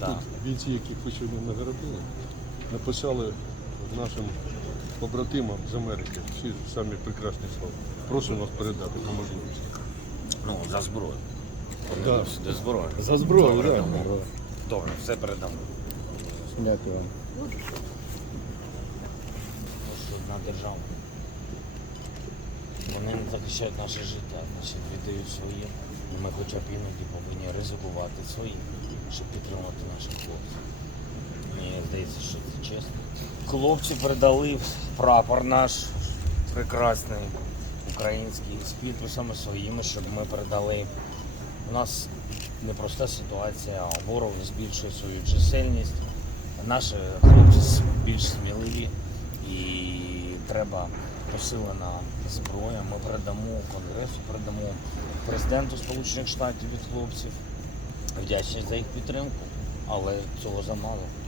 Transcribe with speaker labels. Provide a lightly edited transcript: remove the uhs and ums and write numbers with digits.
Speaker 1: Так.
Speaker 2: Тут бійці, яких ви сьогодні нагородили, написали нашим побратимам з Америки всі самі прекрасні слова. Просимо вас передати по можливості.
Speaker 1: Ну, за зброю.
Speaker 2: Да.
Speaker 1: За зброю.
Speaker 2: За зброю,
Speaker 1: Добре,
Speaker 2: так.
Speaker 1: дамо. Добре, все передамо.
Speaker 3: Дякую вам.
Speaker 1: Просто одна держава. Вони не захищають наше життя, значить віддають своє. І ми хоча б іноді повинні ризикувати свої, щоб підтримати наших хлопців. Мені здається, що це чесно. Хлопці передали прапор наш прекрасний, український, з підписами своїми, щоб ми передали. У нас непроста ситуація, ворог збільшує свою чисельність. Наші хлопці більш сміливі і треба посилена зброя. Ми передамо Конгресу, передамо президенту Сполучених Штатів від хлопців. Вдячні за їх підтримку, але цього замало.